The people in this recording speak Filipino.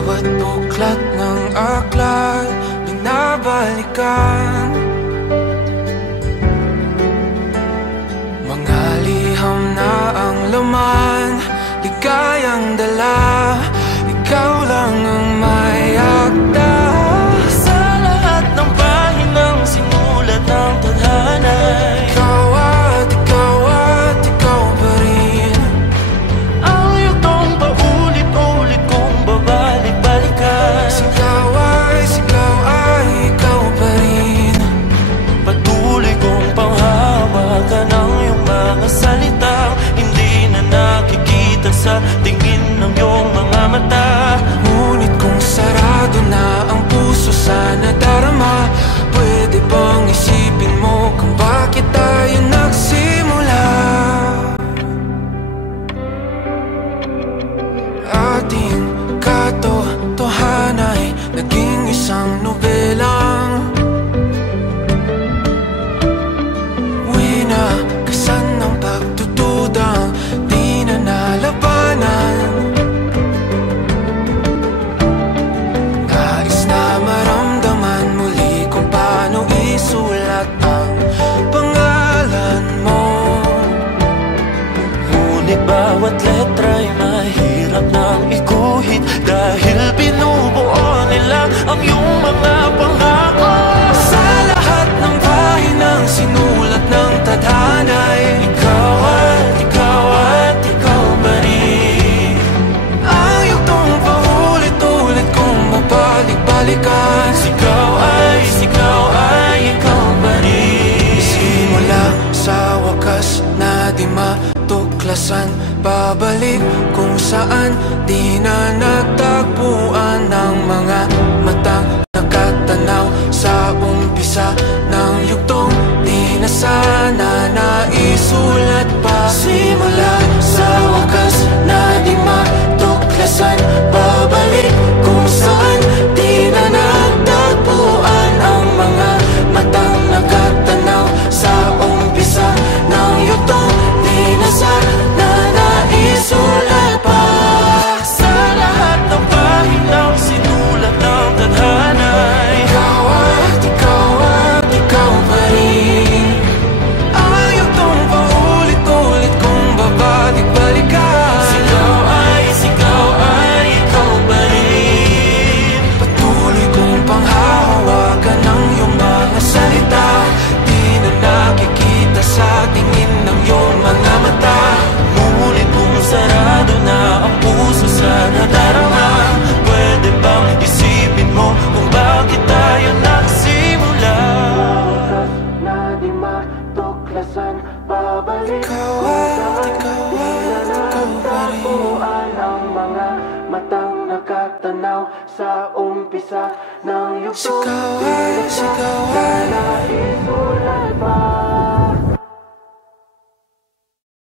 Bawat buklat ng aklat binabalikan, mga liham na ang laman, ligayang dala, ikaw lang ang may akda. Sa lahat ng pahinang sinulat ng tadhana, Ikaw at ikaw at ikaw pa rin. ang yugtong paulit-ulit kong babalik-balikan. Sigaw ay ikaw pa rin. Patuloy kong panghawakan ang iyong mga salitang hindi na nakikita sa tingin ng iyong mga mata. Ngunit kung sarado na ang puso sa nadarama, pwede bang isipin mo kung bakit tayo nagsimula? Ating katotohanan ay naging isang nobelang winakasan ng pagtutudang di na nalabanan. Nais na maramdaman muli kung paano isulat ang pangalan mo. Ngunit bawat letra'y mahirap nang iguhit dahil binubuo nila ang iyong mga pangako. Sa lahat ng pahinang sinulat ng tadhana ay Ikaw at ikaw at ikaw pa rin. ang yugtong paulit-ulit kong mabalik-balikan. Sigaw ay ikaw pa rin. Simula sa wakas na di matuklasan, babalik kung saan di na natagpuan ng mga matang nakatanaw sa umpisa ng yugtong di na sana naisulat pa. Simula sa wakas na di matuklasan, babalik kung saan di na natagpuan ang mga matang nakatanaw sa umpisa ng yugtong di na sana naisulat pa. Sa lahat ng pahinang sinulat ng tadhana, Ikaw at ikaw pa rin. Ang yugtong paulit-ulit kong babalik-balikan. Sigaw ay ikaw pa rin. Patuloy kong panghahawakan ang iyong mga salita, di na nakikita sa tingin ng iyong mga mata. Ngunit kung sarado na ang puso sa nadarama, pwede bang isipin mo kung bakit tayo nagsimula? Na di matuklasan, babalik Ikaw at ikaw pa rin. Ang mga matang nakatanaw sa umpisa ng yugto. Sigaw